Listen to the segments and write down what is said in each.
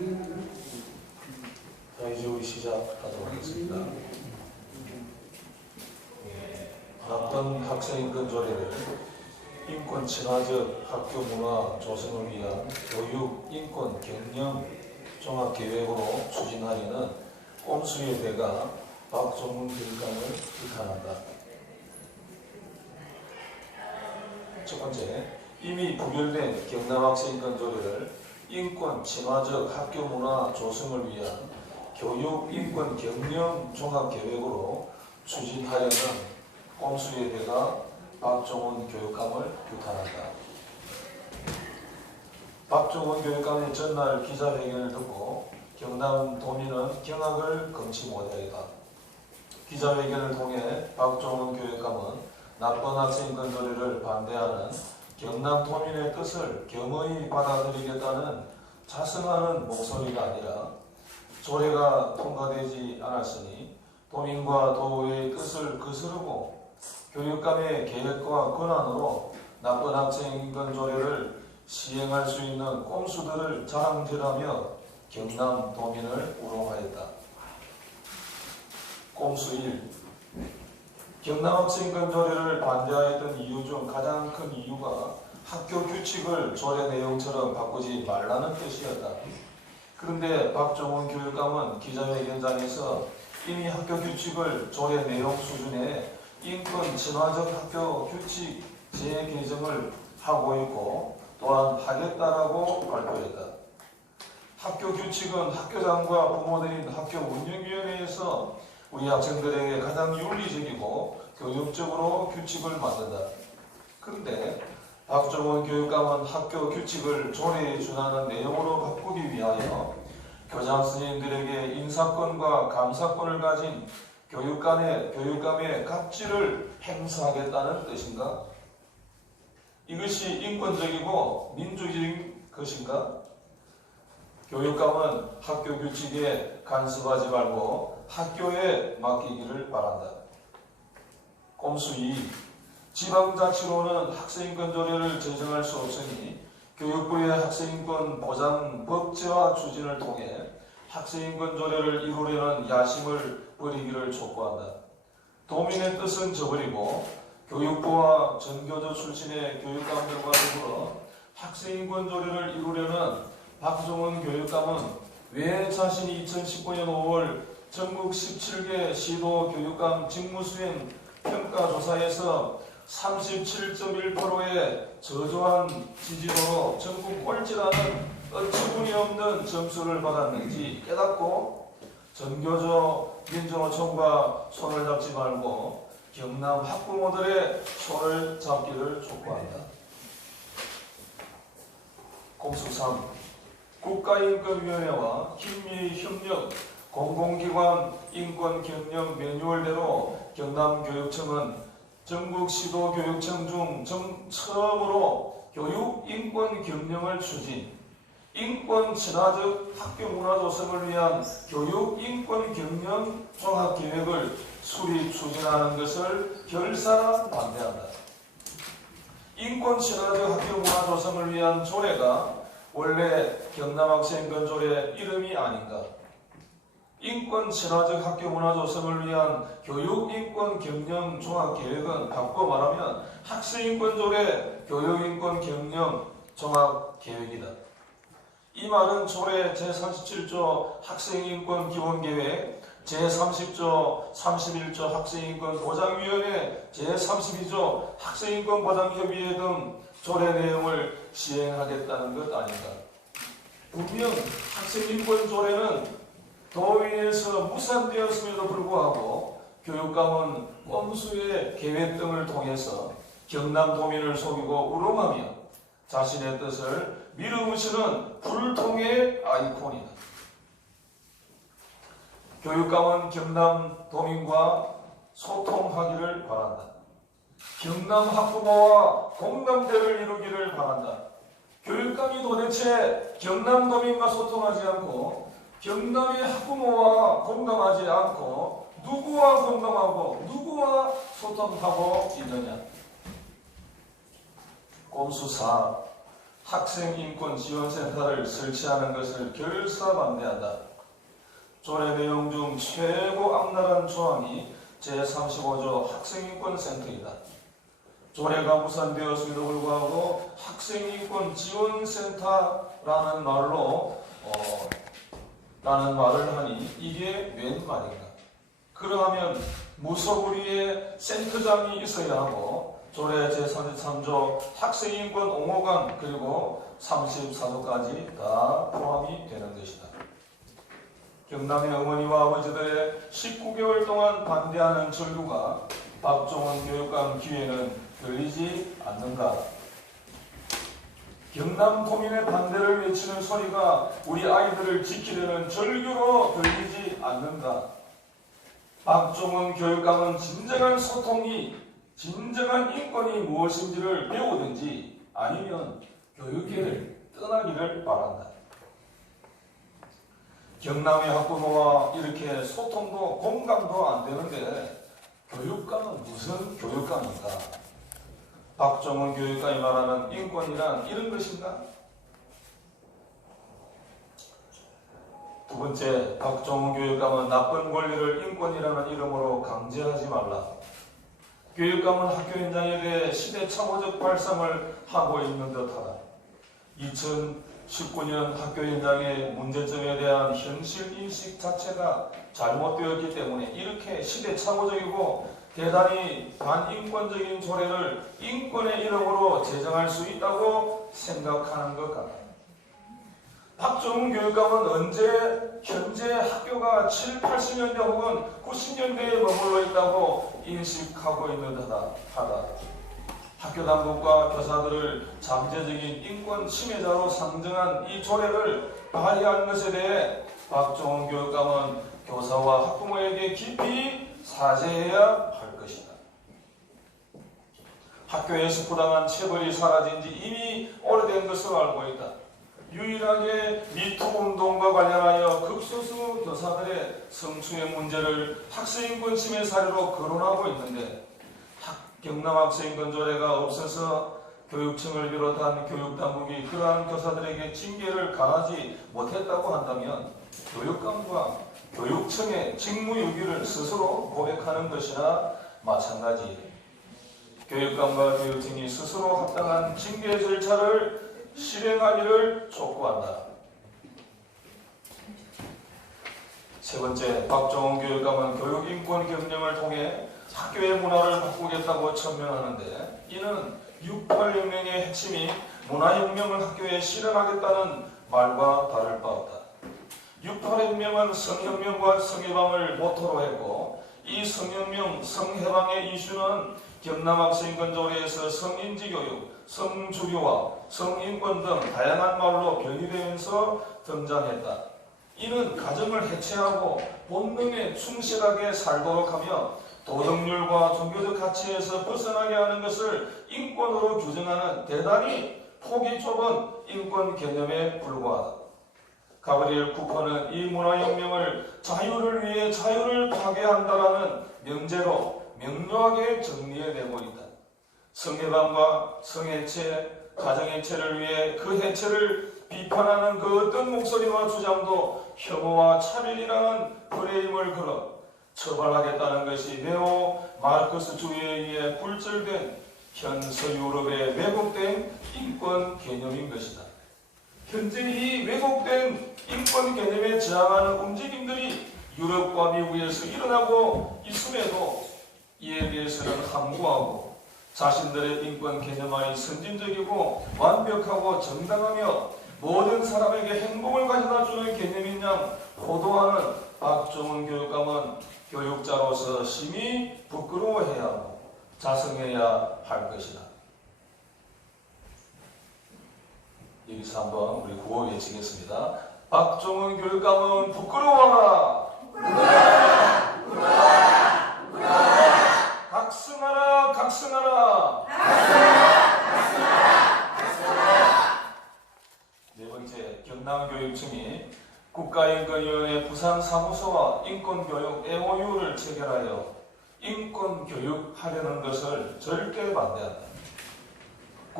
자, 이제 우리 시작하도록 하겠습니다. 나쁜 학생인권 조례를 인권 친화적 학교 문화 조성을 위한 교육 인권 경영 종합 계획으로 추진하려는 꼼수의 대가 박종훈 교육감을 비판한다. 첫 번째, 이미 부결된 경남 학생인권 조례를 인권 친화적 학교 문화 조성을 위한 교육 인권 경영 종합 계획으로 추진하려는 꼼수의 대가 박종훈 교육감을 규탄한다. 박종훈 교육감의 전날 기자회견을 듣고 경남도민은 경악을 금치 못하였다. 기자회견을 통해 박종훈 교육감은 나쁜 학생인권 조례를 반대하는 경남도민의 뜻을 겸허히 받아들이겠다는 자성하는 목소리가 아니라 조례가 통과되지 않았으니 도민과 도의회의 뜻을 거스르고 교육감의 계획과 권한으로 나쁜 학생인권 조례를 시행할 수 있는 꼼수들을 자랑질하며 경남도민을 우롱하였다. 꼼수 1. 경남 학생인권 조례를 반대하였던 이유 중 가장 큰 이유가 학교 규칙을 조례 내용처럼 바꾸지 말라는 뜻이었다. 그런데 박종훈 교육감은 기자회견장에서 이미 학교 규칙을 조례 내용 수준의 인권 친화적 학교 규칙 재개정을 하고 있고 또한 하겠다라고 발표했다. 학교 규칙은 학교장과 부모들인 학교 운영위원회에서 우리 학생들에게 가장 윤리적이고 교육적으로 규칙을 만든다. 그런데 박종훈 교육감은 학교 규칙을 조례에 준하는 내용으로 바꾸기 위하여 교장 선생님들에게 인사권과 감사권을 가진 교육감의 갑질을 행사하겠다는 뜻인가? 이것이 인권적이고 민주적인 것인가? 교육감은 학교 규칙에 간섭하지 말고 학교에 맡기기를 바란다. 꼼수 2. 지방자치로는 학생인권 조례를 제정할 수 없으니 교육부의 학생인권 보장 법제화 추진을 통해 학생인권 조례를 이루려는 야심을 버리기를 촉구한다. 도민의 뜻은 저버리고 교육부와 전교조 출신의 교육감들과 더불어 학생인권 조례를 이루려는 박종훈 교육감은 왜 자신이 2019년 5월 전국 17개 시도 교육감 직무수행 평가조사에서 37.1%의 저조한 지지도로 전국 꼴찌라는 어처구니 없는 점수를 받았는지 깨닫고 전교조 민주노총과 손을 잡지 말고 경남 학부모들의 손을 잡기를 촉구한다. 꼼수 3. 국가인권위원회와 긴밀 협력 공공기관 인권경영 매뉴얼대로 경남교육청은 전국 시도교육청 중 처음으로 교육인권경영을 추진, 인권 친화적 학교 문화 조성을 위한 교육인권경영 종합계획을 수립 추진하는 것을 결사 반대한다. 인권 친화적 학교 문화 조성을 위한 조례가 원래 경남학생인권 조례 이름이 아닌가? 인권 친화적 학교 문화 조성을 위한 교육인권 경영 종합계획은 바꿔 말하면 학생인권 조례 교육인권 경영 종합계획이다. 이 말은 조례 제37조 학생인권 기본계획, 제30조, 31조 학생인권 보장위원회, 제32조 학생인권 보장협의회 등 조례 내용을 시행하겠다는 것 아닌가. 분명 학생인권 조례는 도의회에서 무산되었음에도 불구하고 교육감은 꼼수의 계획 등을 통해서 경남도민을 속이고 우롱하며 자신의 뜻을 밀어붙이는 불통의 아이콘이다. 교육감은 경남도민과 소통하기를 바란다. 경남 학부모와 공감대를 이루기를 바란다. 교육감이 도대체 경남도민과 소통하지 않고 경남의 학부모와 공감하지 않고 누구와 공감하고 누구와 소통하고 있느냐? 꼼수 4. 학생인권지원센터를 설치하는 것을 결사 반대한다. 조례 내용 중 최고 악랄한 조항이 제35조 학생인권센터이다. 조례가 무산되었음에도 불구하고 학생인권지원센터라는 라는 말을 하니 이게 웬 말인가? 그러하면 무소불위의 센터장이 있어야 하고 조례 제33조 학생인권 옹호관 그리고 34조까지 다 포함이 되는 것이다. 경남의 어머니와 아버지들의 19개월 동안 반대하는 절규가 박종원 교육감 귀에는 들리지 않는가? 경남도민의 반대를 외치는 소리가 우리 아이들을 지키려는 절규로 들리지 않는가? 박종원 교육감은 진정한 소통이, 진정한 인권이 무엇인지를 배우든지 아니면 교육계를 떠나기를 바란다. 경남의 학부모와 이렇게 소통도 공감도 안 되는데 교육감은 무슨 교육감인가? 박종원 교육감이 말하는 인권이란 이런 것인가? 두 번째, 박종원 교육감은 나쁜 권리를 인권이라는 이름으로 강제하지 말라. 교육감은 학교 현장에 대해 시대착오적 발상을 하고 있는 듯하다. 2019년 학교 현장의 문제점에 대한 현실인식 자체가 잘못되었기 때문에 이렇게 시대착오적이고 대단히 반인권적인 조례를 인권의 이름으로 제정할 수 있다고 생각하는 것 같다. 박종훈 교육감은 언제 현재 학교가 7, 80년대 혹은 90년대에 머물러 있다고 인식하고 있는 듯하다. 학교 당국과 교사들을 잠재적인 인권 침해자로 상정한 이 조례를 발의한 것에 대해 박종훈 교육감은 교사와 학부모에게 깊이 사죄해야 할 것이다. 학교에서 부당한 체벌이 사라진 지 이미 오래된 것으로 알고 있다. 유일하게 미투 운동과 관련하여 극소수 교사들의 성추행 문제를 학생인권 침해 사례로 거론하고 있는데 경남 학생인권 조례가 없어서 교육청을 비롯한 교육당국이 그러한 교사들에게 징계를 가하지 못했다고 한다면 교육감과 교육청의 직무유기를 스스로 고백하는 것이나 마찬가지이다. 교육감과 교육청이 스스로 합당한 징계 절차를 실행하기를 촉구한다. 세 번째, 박종훈 교육감은 교육인권 경영을 통해 학교의 문화를 바꾸겠다고 천명하는데 이는 6.8혁명의 핵심이 문화혁명을 학교에 실현하겠다는 말과 다를 바 없다. 6.8혁명은 성혁명과 성해방을 모토로 했고 이 성혁명, 성해방의 이슈는 경남학생인권 조례에서 성인지교육, 성주교와 성인권 등 다양한 말로 변이되면서 등장했다. 이는 가정을 해체하고 본능에 충실하게 살도록 하며 도덕률과 종교적 가치에서 벗어나게 하는 것을 인권으로 규정하는 대단히 폭이 좁은 인권 개념에 불과하다. 가브리엘 쿠퍼는 이 문화혁명을 자유를 위해 자유를 파괴한다라는 명제로 명료하게 정리해내고 있다. 성해방과 성해체, 가정해체를 위해 그 해체를 비판하는 그 어떤 목소리와 주장도 혐오와 차별이라는 프레임을 걸어 처벌하겠다는 것이 매우 마르크스주의에 의해 굴절된 현 서유럽의 왜곡된 인권 개념인 것이다. 현재 이 왜곡된 인권 개념에 저항하는 움직임들이 유럽과 미국에서 일어나고 있음에도 이에 대해서는 함구하고 자신들의 인권 개념 안이 선진적이고 완벽하고 정당하며 모든 사람에게 행복을 가져다주는 개념인 양 호도하는 박종훈 교육감은 교육자로서 심히 부끄러워해야 하고 자성해야 할 것이다. 여기서 한번 우리 구호 외치겠습니다. 박종훈 교육감은 부끄러워하라. 부끄러워하라. 부끄러워하라. 부끄러워하라. 각성하라. 각성하라. 각성하라. 각성하라. 각성하라. 네 번째, 경남교육청이 국가인권위원회 부산사무소와 인권교육 MOU를 체결하여 인권교육하려는 것을 절대 반대한다.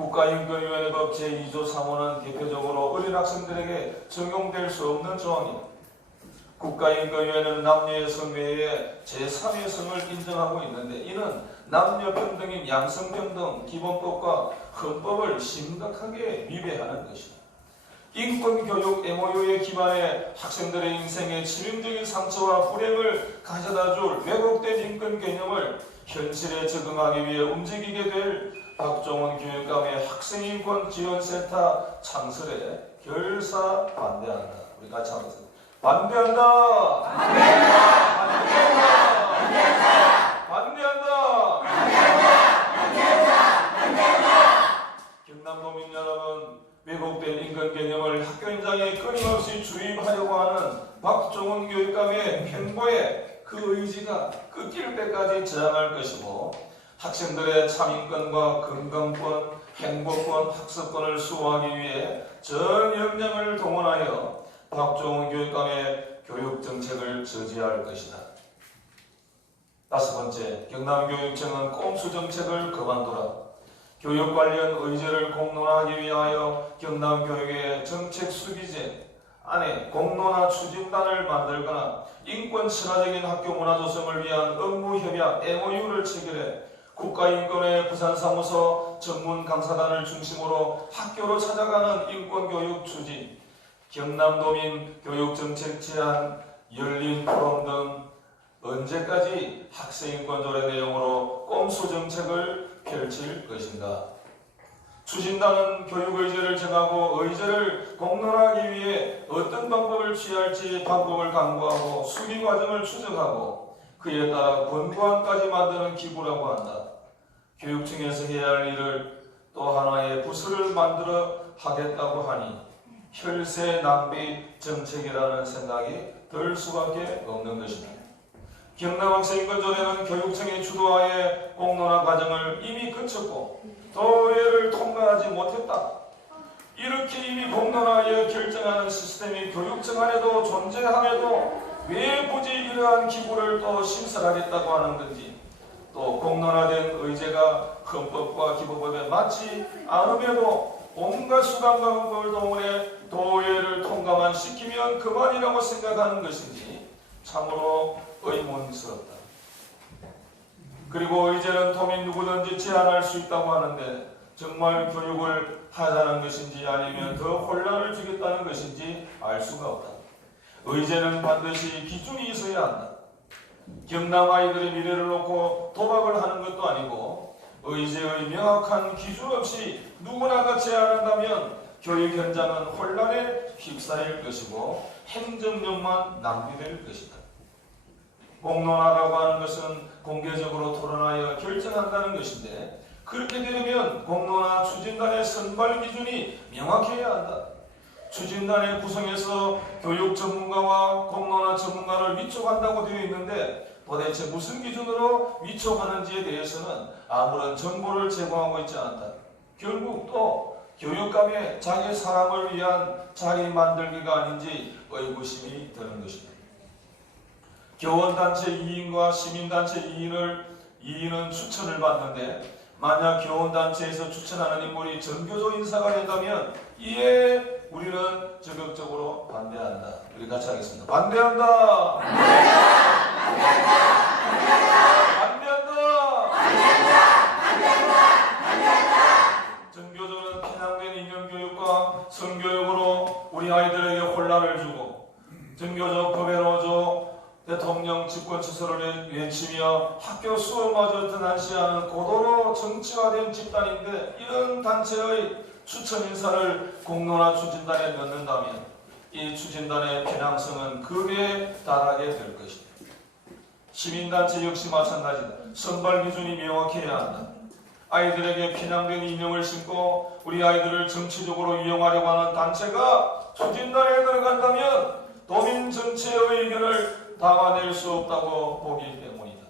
국가인권위원회법 제2조 3호는 대표적으로 어린 학생들에게 적용될 수 없는 조항입니다. 국가인권위원회는 남녀의 성외에 제3의 성을 인정하고 있는데 이는 남녀평등인 양성평등 기본법과 헌법을 심각하게 위배하는 것입니다. 인권교육 MOU에 기반해 학생들의 인생에 치명적인 상처와 불행을 가져다줄 왜곡된 인권 개념을 현실에 적응하기 위해 움직이게 될 박종훈 교육감의 학생인권지원센터 창설에 결사 반대한다. 우리 같이 하겠습니다. 반대한다. 반대한다. 반대한다. 반대한다. 반대한다. 반대한다. 반대한다. 경남도민 여러분, 왜곡된 인권 개념을 학교 현장에 끊임없이 주입하려고 하는 박종훈 교육감의 행보에 그 의지가 끊길 때까지 저항할 것이고 학생들의 참인권과 건강권, 행복권, 학습권을 수호하기 위해 전 역량을 동원하여 박종훈 교육감의 교육정책을 저지할 것이다. 5번째, 경남교육청은 꼼수 정책을 그만두라. 교육 관련 의제를 공론화하기 위하여 경남교육의 정책 수기제 안에 공론화 추진단을 만들거나 인권 친화적인 학교 문화 조성을 위한 업무 협약 MOU를 체결해 국가인권회 부산사무소 전문 강사단을 중심으로 학교로 찾아가는 인권교육 추진, 경남도민 교육정책 제안, 열린 포럼 등 언제까지 학생인권 조례 내용으로 꼼수 정책을 펼칠 것인가? 추진단은 교육 의제를 정하고 의제를 공론화하기 위해 어떤 방법을 취할지 방법을 강구하고 수기 과정을 추정하고 그에 따라 권고안까지 만드는 기구라고 한다. 교육청에서 해야 할 일을 또 하나의 부서를 만들어 하겠다고 하니 혈세 낭비 정책이라는 생각이 들 수밖에 없는 것이다. 경남학생인권조례는 교육청의 주도하에 공론화 과정을 이미 거쳤고 도의회를 통과하지 못했다. 이렇게 이미 공론화하여 결정하는 시스템이 교육청 안에도 존재함에도 왜 굳이 이러한 기구를 또 신설하겠다고 하는 건지, 또 공론화된 의제가 헌법과 기본법에 맞지 않음에도 온갖 수단과 방법을 동원해 도의회를 통과만 시키면 그만이라고 생각하는 것인지 참으로 의문스럽다. 그리고 의제는 도민 누구든지 제안할 수 있다고 하는데 정말 교육을 하자는 것인지 아니면 더 혼란을 주겠다는 것인지 알 수가 없다. 의제는 반드시 기준이 있어야 한다. 경남 아이들의 미래를 놓고 도박을 하는 것도 아니고 의제의 명확한 기준 없이 누구나가 제안한다면 교육 현장은 혼란에 휩싸일 것이고 행정력만 낭비될 것이다. 공론화라고 하는 것은 공개적으로 토론하여 결정한다는 것인데 그렇게 되려면 공론화 추진단의 선발 기준이 명확해야 한다. 추진단의 구성에서 교육 전문가와 공론화 전문가를 위촉한다고 되어 있는데 도대체 무슨 기준으로 위촉하는지에 대해서는 아무런 정보를 제공하고 있지 않다. 결국 또 교육감의 자기 사람을 위한 자리 만들기가 아닌지 의구심이 드는 것입니다. 교원단체 2인과 시민단체 2인은 추천을 받는데 만약 교원단체에서 추천하는 인물이 전교조 인사가 된다면 이에 우리는 적극적으로 반대한다. 우리 같이 하겠습니다. 반대한다. 반대한다. 반대한다. 반대한다. 반대한다. 반대한다. 반대한다. 전교조는 편향된 인권교육과 성교육으로 우리 아이들에게 혼란을 주고 전교조 법외노조 대통령 집권처소를 외치며 학교 수업마저 등한시하는 고도로 정치화된 집단인데 이런 단체의 추천 인사를 공론화 추진단에 넣는다면 이 추진단의 편향성은 극에 달하게 될 것입니다. 시민단체 역시 마찬가지다. 선발 기준이 명확해야 한다. 아이들에게 편향된 인형을 심고 우리 아이들을 정치적으로 이용하려고 하는 단체가 추진단에 들어간다면 도민 전체의 의견을 담아낼 수 없다고 보기 때문이다.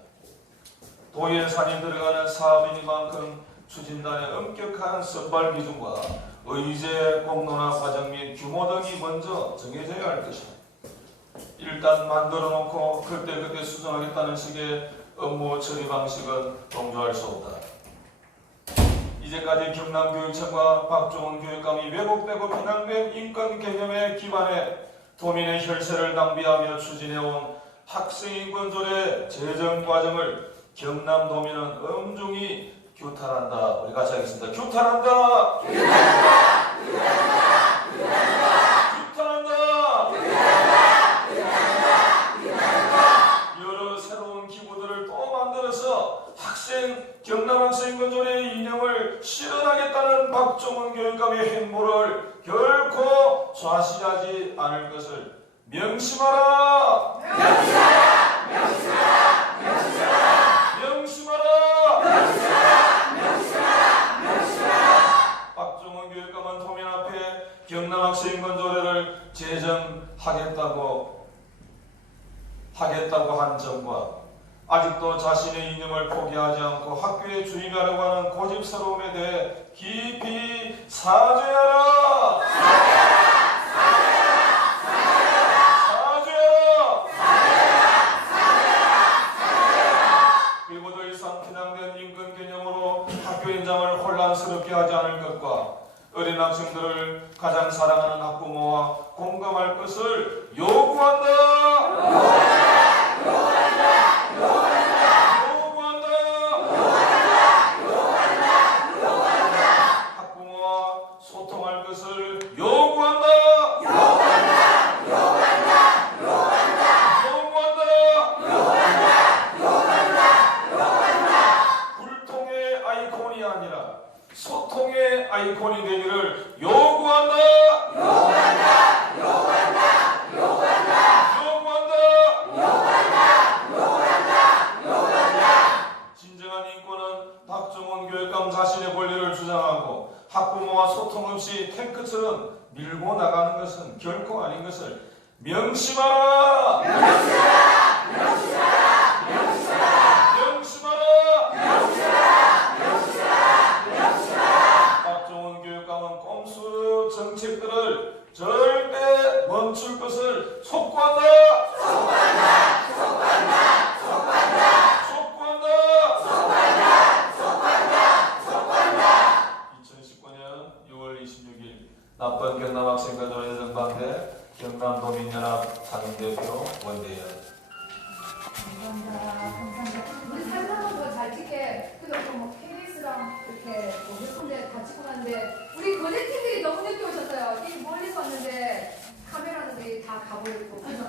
도예산이 들어가는 사업이니만큼 추진단의 엄격한 선발 기준과 의제 공론화 과정 및 규모 등이 먼저 정해져야 할 것이다. 일단 만들어 놓고 그때그때 수정하겠다는 식의 업무 처리 방식은 동조할 수 없다. 이제까지 경남교육청과 박종훈 교육감이 왜곡되고 편향된 인권 개념에 기반해 도민의 혈세를 낭비하며 추진해온 학생인권조례 제정 과정을 경남도민은 엄중히 규탄한다. 우리 같이 하겠습니다. 규탄한다. 규탄한다. 규탄한다. 규탄한다. 규탄한다. 규탄한다. 규탄한다. 여러 새로운 기구들을 또 만들어서 경남학생인권조례의 이념을 실현하겠다는 박종훈 교육감의 행보를 결코 좌시하지 않을 것을 명심하라! 명심하라! 명심하라! 명심하라! 명심하라! 명심하라! 명심하라! 명심하라! 박종훈 교육감은 도민 앞에 경남학생인권조례를 제정하겠다고 한 점과 아직도 자신의 이념을 포기하지 않고 학교에 주입하려고 하는 고집스러움에 대해 깊이 사죄하라! 사죄하라! 사죄하라! 사죄하라! 사죄하라! 사죄하라! 그리고 더 이상 편향된 인권 개념으로 학교 현장을 혼란스럽게 하지 않을 것과 어린 학생들을 가장 사랑하는 학부모와 공감할 것을 요구한다! 소통의 아이콘이 되기를 요구한다. 요구한다. 요구한다. 요구한다. 요구한다. 요구한다. 요구한다. 요구한다. 진정한 인권은 박종훈 교육감 자신의 권리를 주장하고 학부모와 소통 없이 탱크처럼 밀고 나가는 것은 결코 아닌 것을 명심하라. 명심하라. 명심하라. 명심하라. 명심하라. 정책들을 절대 멈출 것을 촉구한다. 촉구한다. 촉구한다. 촉구한다. 촉구한다. 촉구한다. 촉구한다. 촉구한다. 2019년 6월 26일 나쁜 경남학생과조례 정반대 경남도민연합 상임대표 원대현. 감사합니다. 우리 사진도 잘 찍게 그래서 뭐 KBS랑 이렇게 몇 군데 다 찍고 갔는데 우리 거제팀들이 너무 늦게 오셨어요. 이 멀리서 왔는데 카메라들이 다 가버리고 그래서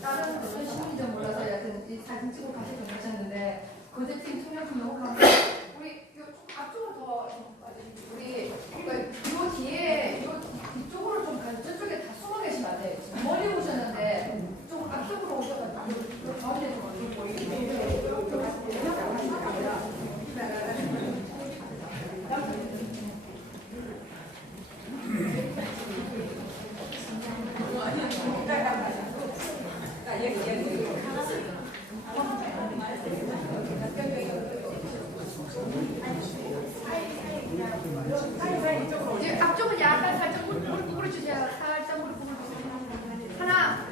다른 어떤 신문인지 몰라서 여하튼 이 사진 찍고 가시고 계셨는데 거제팀 투명팀 너무 감사해요. 우리 요 앞쪽으로 더 우리 요 뒤에 요 뒤쪽으로 좀 가서 저쪽에 다 숨어 계시면 안 돼요. 지금 멀리 오셨는데 좀 앞쪽으로 오셔가지고 요 가운데 좀 앞쪽은 약간 살짝 무릎 구부려주세요. 살짝 무릎 구부려주세요. 하나,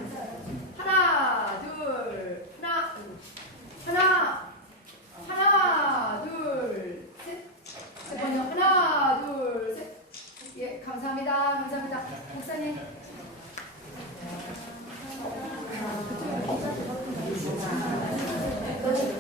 둘, 셋. 하나, 둘, 셋. 예, 감사합니다. 감사합니다. 목사님. 그쪽으로